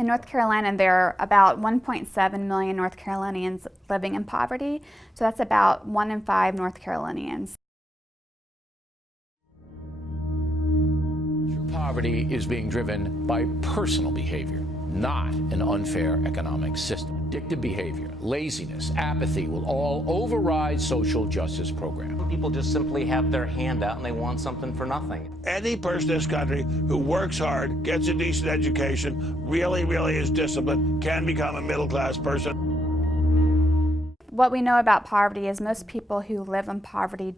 In North Carolina, there are about 1.7 million North Carolinians living in poverty, so that's about 1 in 5 North Carolinians. True poverty is being driven by personal behavior, not an unfair economic system. Addictive behavior, laziness, apathy will all override social justice programs. People just simply have their hand out and they want something for nothing. Any person in this country who works hard, gets a decent education, really is disciplined, can become a middle-class person. What we know about poverty is most people who live in poverty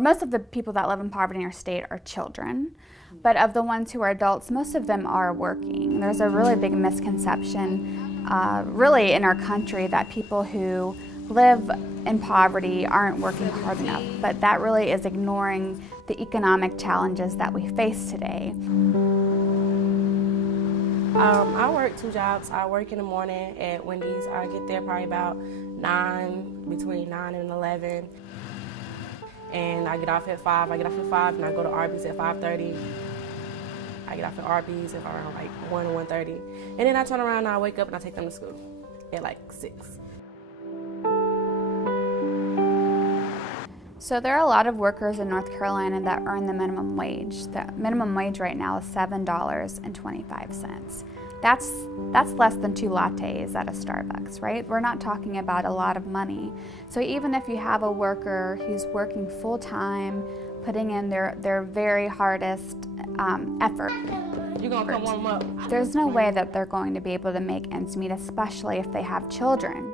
most of the people that live in poverty in our state are children. But of the ones who are adults, most of them are working. There's a really big misconception really in our country that people who live in poverty aren't working hard enough, but that really is ignoring the economic challenges that we face today. I work 2 jobs. I work in the morning at Wendy's. I get there probably about between 9 and 11. And I get off at 5. I get off at 5 and I go to Arby's at 5:30. I get off at Arby's at around like 1 or 1:30. And then I turn around and I wake up and I take them to school at like 6. So there are a lot of workers in North Carolina that earn the minimum wage. The minimum wage right now is $7.25. That's less than 2 lattes at a Starbucks, right? We're not talking about a lot of money. So even if you have a worker who's working full-time, putting in their very hardest effort, You gonna come warm up? there's no way that they're going to be able to make ends meet, especially if they have children.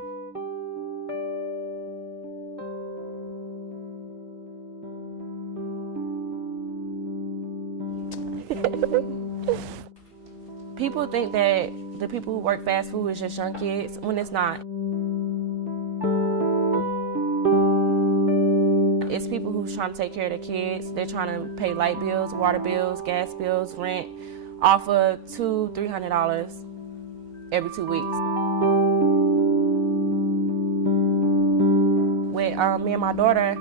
People think that the people who work fast food is just young kids, when it's not. It's people who's trying to take care of their kids. They're trying to pay light bills, water bills, gas bills, rent, off of $200-300 every 2 weeks. With me and my daughter,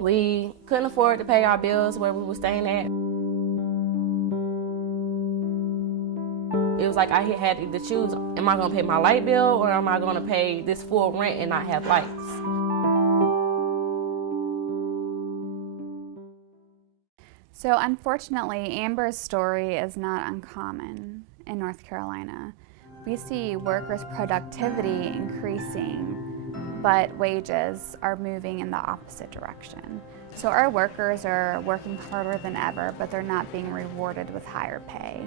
we couldn't afford to pay our bills where we were staying at. It was like I had to either choose, am I gonna pay my light bill or am I gonna pay this full rent and not have lights? So unfortunately, Amber's story is not uncommon in North Carolina. We see workers' productivity increasing, but wages are moving in the opposite direction. So our workers are working harder than ever, but they're not being rewarded with higher pay.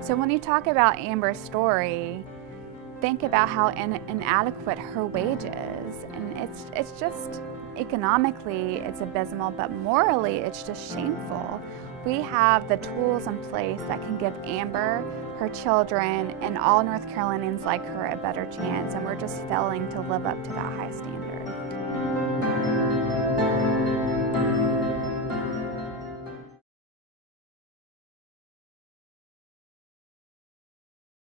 So when you talk about Amber's story, think about how inadequate her wage is. And it's just, economically, it's abysmal, but morally, it's just shameful. We have the tools in place that can give Amber, her children, and all North Carolinians like her a better chance, and we're just failing to live up to that high standard.